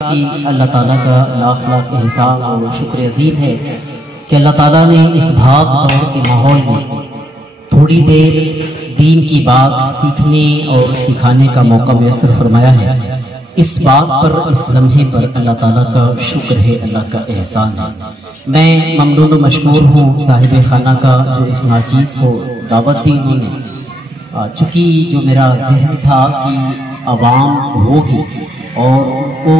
کہ اللہ تعالیٰ کا لاکھ لاکھ احسان اور شکر عظیم ہے کہ اللہ تعالیٰ نے اس بھاگ دوڑ کے ماحول میں تھوڑی دیر دین کی بات سیکھنے اور سکھانے کا موقع میسر فرمایا ہے۔ اس بات پر، اس لمحے پر اللہ تعالیٰ کا شکر ہے، اللہ کا احسان ہے۔ میں ممنون و مشکور ہوں صاحب خانہ کا جو اس ناچیز کو دعوت دی انہوں نے، چونکہ جو میرا ذہن تھا کہ عوام ہوگی اور ان کو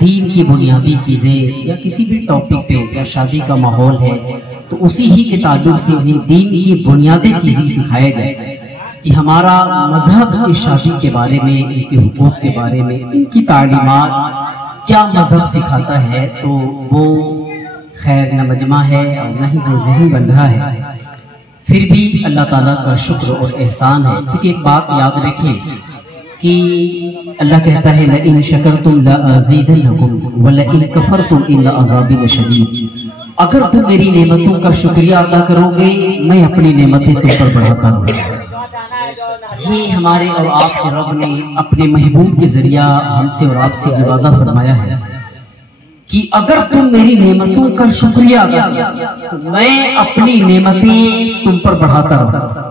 دین کی بنیادی چیزیں یا کسی بھی ٹاپک پہ یا شادی کا ماحول ہے تو اسی ہی کے تعلق سے انہیں دین کی بنیادی چیزیں سکھایا جائے کہ ہمارا مذہب کی شادی کے بارے میں، ان کے حقوق کے بارے میں، ان کی تعلیمات کیا مذہب سکھاتا ہے، تو وہ خیر نہ مجمع ہے اور نہ ہی وہ ذہن بن رہا ہے۔ پھر بھی اللہ تعالیٰ کا شکر اور احسان ہے، کیونکہ ایک بات یاد رکھیں کہ اللہ کہتا ہے لَإِن شَكَرْتُمْ لَأَزِيدَنَّكُمْ وَلَإِن كَفَرْتُمْ إِنَّ عَذَابِي لَشَدِيدٌ۔ اگر تم میری نعمتوں کا شکریہ ادا کرو گے میں اپنی نعمتیں تم پر بڑھاتا ہوں۔ یہ ہمارے اور آپ کے رب نے اپنے محبوب کے ذریعہ ہم سے اور آپ سے وعدہ فرمایا ہے کہ اگر تم میری نعمتوں کا شکریہ ادا کرو تو میں اپنی نعمتیں تم پر بڑھاتا ہوں۔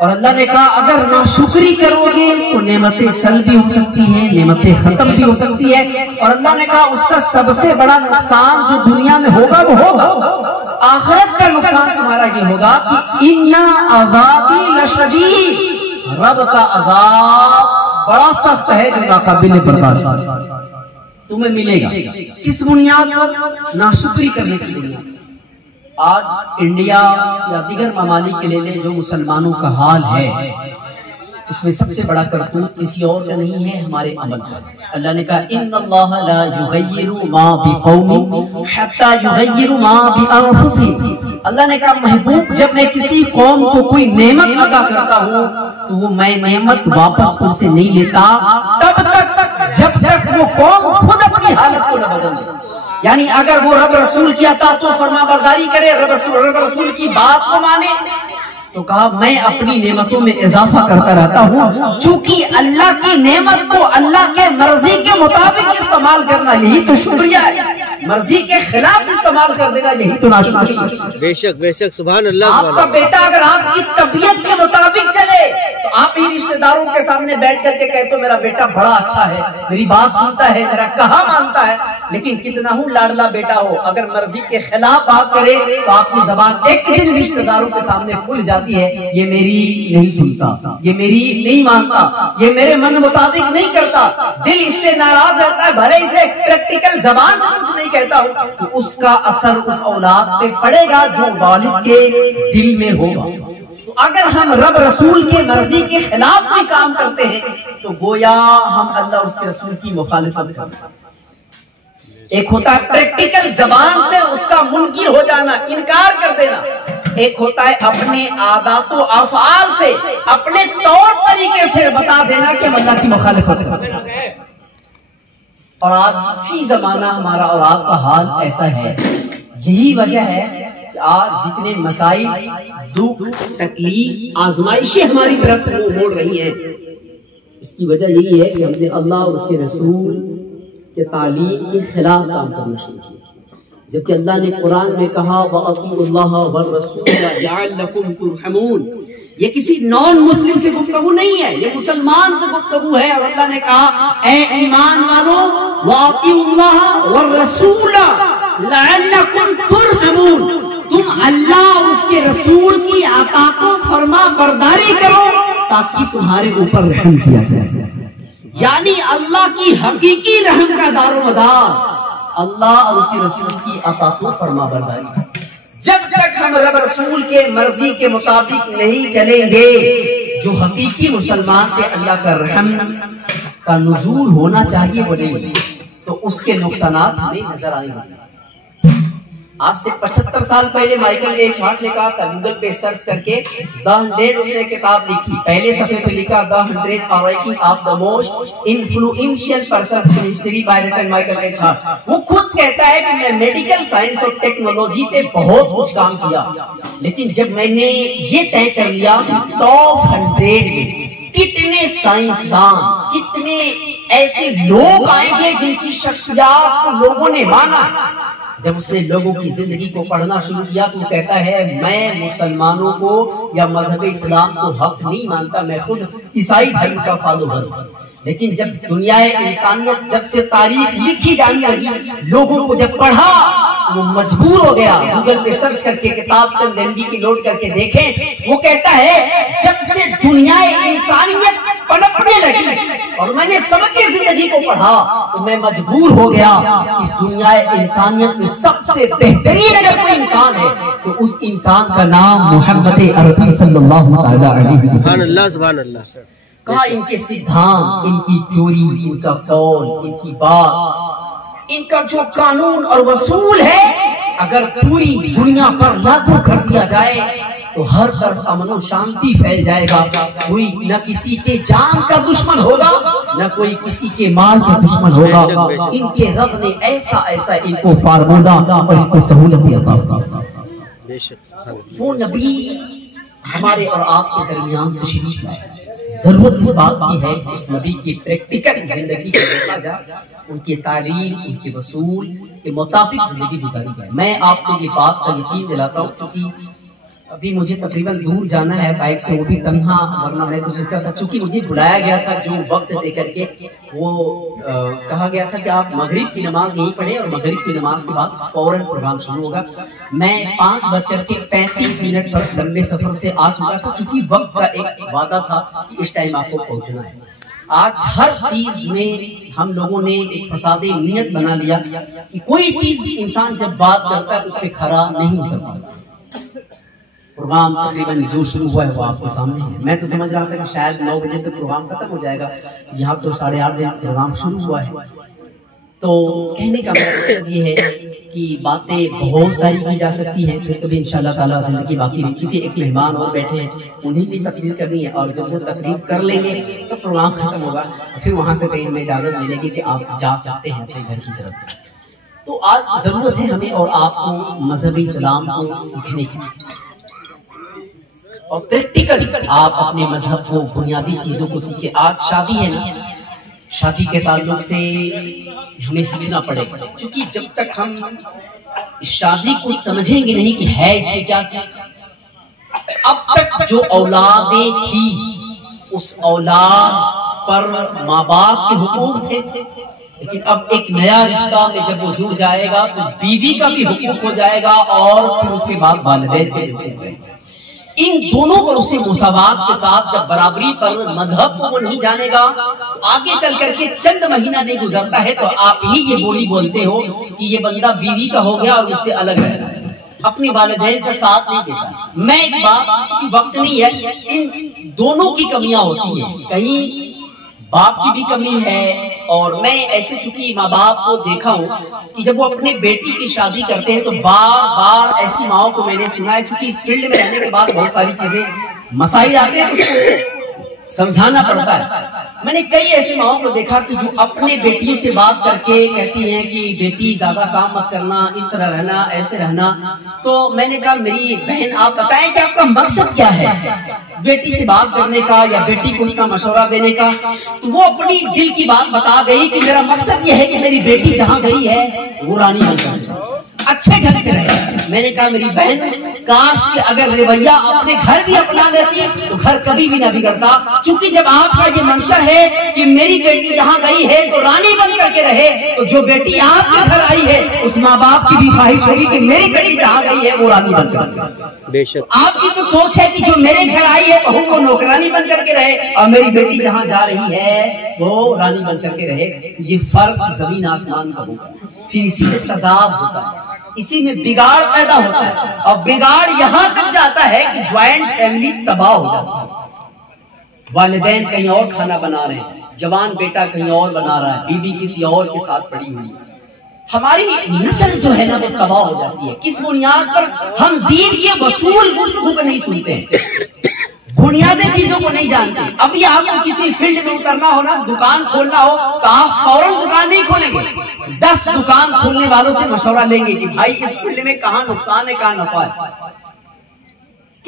اور اللہ نے کہا اگر ناشکری کرو گے تو نعمتیں سلب بھی ہو سکتی ہیں، نعمتیں ختم بھی ہو سکتی ہے، اور اللہ نے کہا اس کا سب سے بڑا نقصان جو دنیا میں ہوگا وہ ہوگا، آخرت کا نقصان تمہارا یہ ہوگا کہ اِنَّ عَذَابِي لَشَدِيدٌ، رب کا عذاب بڑا سخت ہے جو ناقابل برداشت تمہیں ملے گا۔ کس بنیاد پر؟ ناشکری کرنے کی بنیاد۔ آج انڈیا یا دیگر ممالک کے لے جو مسلمانوں کا حال ہے اس میں سب سے بڑا کرتوت کسی اور کا نہیں ہے، ہمارے عمل کا۔ اللہ نے کہا ان اللہ لا یغیر ما بقوم حتی یغیر ما بانفسہم۔ اللہ نے کہا محبوب جب میں کسی قوم کو کوئی نعمت عطا کرتا ہوں تو وہ میں نعمت واپس ان سے نہیں لیتا تب تک جب تک وہ قوم خود اپنی حالت کو نہ بدل دے۔ یعنی اگر وہ رب رسول کی اطاعت و فرما برداری کرے، رب رسول کی بات کو مانے، تو کہا میں اپنی نعمتوں میں اضافہ کرتا رہتا ہوں، چونکہ اللہ کی نعمت کو اللہ کے مرضی کے مطابق استعمال کرنا یہی تو شکریہ ہے، مرضی کے خلاف استعمال کر دینا یہی تو ناشکری ہے۔ بے شک بے شک، سبحان اللہ۔ آپ کا بیٹا اگر آپ کی طبیعت کے مطابق چلے تو آپ ہی رشتہ داروں کے سامنے بیٹھ کر کے کہتے ہو میرا بیٹا بڑا اچھا ہے، میری بات سنتا ہے، میرا کہا مانتا ہے، لیکن کتنا ہوں لاڈلا بیٹا ہو اگر مرضی کے خلاف بات کرے تو آپ کی زبان ایک دن رشتہ داروں کے سامنے کھل جاتی ہے، یہ میری نہیں سنتا، یہ میری نہیں مانتا، یہ میرے من مطابق نہیں کرتا، دل اس سے ناراض رہتا ہے، بھلے اسے پریکٹیکل زبان سے کچھ نہیں کہتا ہوں، تو اس کا اثر اس اولاد پہ پڑے گا جو والد کے دل میں ہوگا۔ تو اگر ہم رب رسول کے مرضی کے خلاف کوئی کام کرتے ہیں تو گویا ہم اللہ اور اس کے رسول کی مخالفت کرتے ہیں۔ ایک ہوتا ہے پریکٹیکل زبان سے اس کا منکر ہو جانا، انکار کر دینا، ایک ہوتا ہے اپنے عادات و افعال سے، اپنے طور طریقے سے بتا دینا کہ ہم اللہ کی مخالفت کرتے ہیں۔ اور آج فی زمانہ ہمارا اور آپ کا حال ایسا ہے، یہی وجہ ہے کہ آج جتنے مسائل، دکھ، تکلیف، آزمائشیں ہماری طرف موڑ رہی ہیں، اس کی وجہ یہی ہے کہ ہم نے اللہ اور اس کے رسول کے تعلیم کے خلاف کام کرنا شروع کیا، جبکہ اللہ نے قرآن میں کہا وَأَطِيعُوا اللَّهَ وَالرَّسُولَ لَعَلَّكُمْ تُرْحَمُونَ۔ یہ کسی نان مسلم سے گفتگو نہیں ہے، یہ مسلمان سے گفتگو ہے، اور اللہ نے کہا اے ایمان والو وَأَطِيعُوا اللَّهَ وَالرَّسُولَ لَعَلَّكُمْ تُرْحَمُونَ، تم اللہ اور اس کے رسول کی اطاعت و فرما برداری کرو تاکہ تمہارے اوپر رحم کیا جائے۔ یعنی اللہ کی حقیقی رحم کا دار و مدار اللہ اور اس کے رسول کی اطاعت و فرما برداری۔ جب تک ہم رب رسول کے مرضی کے مطابق نہیں چلیں گے، جو حقیقی مسلمان کے اللہ کا رحم کا نزول ہونا چاہیے وہ نہیں، تو اس کے نقصانات ہمیں نظر آئیں گے۔ آج سے 75 سال پہلے مائیکل نے ایک ہارٹ نے کہا تھا، گوگل پہ سرچ کر کے The 100 نے کتاب لکھی، پہلے صفحے پہ لکھا The 100 ranking of the most influential persons in history by written Michael H Hart. وہ خود کہتا ہے کہ میں میڈیکل سائنس اور ٹیکنالوجی پہ بہت کچھ کام کیا، لیکن جب میں نے یہ طے کر لیا ٹاپ 100 میں کتنے سائنسدان، کتنے ایسے لوگ آئیں گے جن کی شخصیات کو لوگوں نے مانا. جب اس نے لوگوں کی زندگی کو پڑھنا شروع کیا تو وہ کہتا ہے میں مسلمانوں کو یا مذہب اسلام کو حق نہیں مانتا, میں خود عیسائی دھرم کا فالوور ہوں. لیکن جب دنیا انسانیت جب سے تاریخ لکھی جانے لگی, لوگوں کو جب پڑھا وہ مجبور ہو گیا. گوگل پہ سرچ کر کے کتاب چند MB کی لوڈ کر کے دیکھیں, وہ کہتا ہے جب سے دنیا انسانیت پنپنے لگی اور میں نے سب کی زندگی کو پڑھا تو میں مجبور ہو گیا اس دنیا انسانیت میں سب سے بہترین اگر کوئی انسان ہے تو اس انسان کا نام محمد عربی صلی اللہ علیہ وسلم. سبحان اللہ سبحان اللہ. کہا ان کے سدھانت, ان کی تھیوری, ان کا قول, ان کی بات, ان کا جو قانون اور اصول ہے اگر پوری دنیا پر لاگو کر دیا جائے تو ہر طرف امن و شانتی پھیل جائے گا. کوئی نہ کسی کے جان کا دشمن ہوگا, نہ کوئی کسی کے مال کا دشمن ہوگا. ان کے رب نے ایسا ایسا ان کو فارمولہ اور ان کو سہولت عطا کی. وہ نبی ہمارے اور آپ کے درمیان تشریف لائے. ضرورت اس بات کی ہے کہ اس نبی کی پریکٹیکل زندگی کو دیکھا جائے, ان کی تعلیم, ان کے اصول کے مطابق زندگی گزاری جائے. میں آپ کو یہ بات کا یقین دلاتا ہوں چونکہ ابھی مجھے تقریباً دور جانا ہے بائک سے, وہ بھی تنہا, ورنہ میں تو سوچا تھا چونکہ مجھے بلایا گیا تھا جو وقت دے کر کے وہ کہا گیا تھا کہ آپ مغرب کی نماز یہیں پڑھیں اور مغرب کی نماز کے بعد فوراً پروگرام شروع ہوگا. میں 5:35 پر لمبے سفر سے آ چکا تھا چونکہ وقت کا ایک وعدہ تھا کہ اس ٹائم آپ کو پہنچنا ہے. آج ہر چیز میں ہم لوگوں نے ایک فساد نیت بنا لیا کہ کوئی چیز انسان جب بات کرتا ہے اس پہ کھڑا نہیں اترتا. پروگرام تقریباً جو شروع ہوا ہے وہ آپ کے سامنے ہے. میں تو سمجھ رہا تھا کہ شاید 9 بجے تک پروگرام ختم ہو جائے گا, یہاں تو 8:30 بجے پروگرام شروع ہوا ہے. تو کہنے کا مقصد یہ ہے کہ باتیں بہت ساری کی جا سکتی ہیں, پھر کبھی انشاءاللہ تعالیٰ زندگی باقی رہی. چونکہ ایک مہمان اور بیٹھے ہیں, انہیں بھی تقریر کرنی ہے اور جب وہ تقریر کر لیں گے تو پروگرام ختم ہوگا, پھر وہاں سے کہیں ہمیں اجازت ملے گی کہ آپ جا سکتے ہیں اپنے گھر کی طرف. تو آج ضرورت ہے ہمیں اور آپ کو مذہبی اسلام کو سیکھنے کی اور پریکٹیکل آپ اپنے مذہب کو بنیادی چیزوں کو سیکھیں. آج شادی ہے نا, شادی کے تعلق سے ہمیں سیکھنا پڑے گا کیونکہ جب تک ہم شادی کو سمجھیں گے نہیں کہ ہے اس میں کیا چیز. اب تک جو اولادیں تھی اس اولاد پر ماں باپ کے حقوق تھے, لیکن اب ایک نیا رشتہ میں جب وہ جڑ جائے گا تو بیوی کا بھی حقوق ہو جائے گا اور پھر اس کے بعد والدین کے حقوق ہو جائے گا. ان دونوں پر اسے مساوات کے ساتھ جب برابری پر مذہب کو وہ نہیں جانے گا, آگے چل کر کے چند مہینہ نہیں گزرتا ہے تو آپ ہی یہ بولی بولتے ہو کہ یہ بندہ بیوی کا ہو گیا اور اس سے الگ رہ رہا ہے, اپنی والدین کا ساتھ نہیں دیتا. میں ایک بات چونکہ وقت نہیں ہے, ان دونوں کی کمیاں ہوتی ہیں, کہیں باپ کی بھی کمی ہے اور میں ایسے چونکہ ماں باپ کو دیکھا ہوں کہ جب وہ اپنے بیٹی کی شادی کرتے ہیں تو بار بار ایسی ماؤں کو میں نے سنا ہے, چونکہ اس فیلڈ میں رہنے کے بعد بہت ساری چیزیں مسائل آتے ہیں, اس کو سمجھانا پڑتا ہے. میں نے کئی ایسے ماؤں کو دیکھا کہ جو اپنے بیٹیوں سے بات کر کے کہتی ہیں کہ بیٹی زیادہ کام مت کرنا, اس طرح رہنا, ایسے رہنا. تو میں نے کہا میری بہن آپ بتائیں کہ آپ کا مقصد کیا ہے بیٹی سے بات کرنے کا یا بیٹی کو اتنا مشورہ دینے کا. تو وہ اپنی دل کی بات بتا گئی کہ میرا مقصد یہ ہے کہ میری بیٹی جہاں گئی ہے وہ رانی بن جائے, اچھے گھر سے رہے. میں نے کہا میری بہن کاش کہ اگر رویہ اپنے گھر بھی اپنا لیتی تو گھر کبھی بھی نہ بگڑتا, چونکہ جب آپ کا یہ منشا ہے کہ میری بیٹی جہاں گئی ہے تو رانی بن کر کے رہے, تو جو بیٹی آپ کے گھر آئی ہے اس ماں باپ کی بھی خواہش ہوگی کہ میری بیٹی جہاں گئی ہے وہ رانی بن کر کے. بے شک آپ کی تو سوچ ہے کہ جو میرے گھر آئی ہے بہو وہ نوکرانی بن کر کے رہے اور میری بیٹی جہاں جا رہی ہے وہ رانی بن کر کے رہے. یہ فرق زمین آسمان کا ہوگا, پھر اسی میں تضاد ہوتا ہے, اسی میں بگاڑ پیدا ہوتا ہے اور بگاڑ یہاں تک جاتا ہے کہ جوائنٹ فیملی تباہ ہو جاتا ہے. والدین کہیں اور کھانا بنا رہے ہیں, جوان بیٹا کہیں اور بنا رہا ہے, بیوی کسی اور کے ساتھ پڑی ہوئی ہے. ہماری نسل جو ہے نا وہ تباہ ہو جاتی ہے. کس بنیاد پر؟ ہم دین کے اصول گفتگو کو نہیں سنتے ہیں, بنیادی چیزوں کو نہیں جانتے. ابھی آپ کو کسی فیلڈ میں اترنا ہو نا, دکان کھولنا ہو تو آپ فوراً دکان نہیں کھولیں گے, 10 دکان کھولنے والوں سے مشورہ لیں گے کہ بھائی اس فیلڈ میں کہاں نقصان ہے کہاں نفع ہے.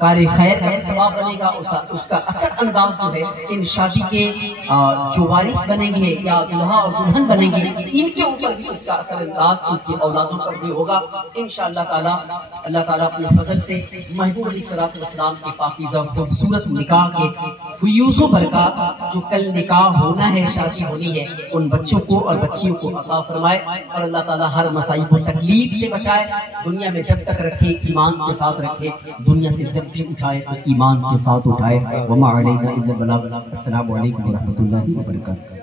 کار خیر کا ثواب بنے گا، اس کا اثر انداز جو ہے ان شادی کے جو وارث بنیں گے یا دلہا اور دلہن بنیں گے ان کے اوپر بھی اس کا اثر انداز ان کی اولادوں پر بھی ہوگا انشاءاللہ تعالی۔ اللہ تعالیٰ اپنے فضل سے محبوب علیہ السلام کی پاکیزہ اور خوبصورت نکاح کے فیوز و برکات جو کل نکاح ہونا ہے، شادی ہونی ہے، ان بچوں کو اور بچیوں کو عطا فرمائے، اور اللہ تعالیٰ ہر مصائب و تکلیف سے بچائے، دنیا میں جب تک رکھے ایمان کے ساتھ رکھے، دنیا سے جب بھی اٹھائے تو ایمان کے ساتھ اٹھائے۔ وما علینا الا البلاغ۔ السلام علیکم ورحمۃ اللہ وبرکاتہ۔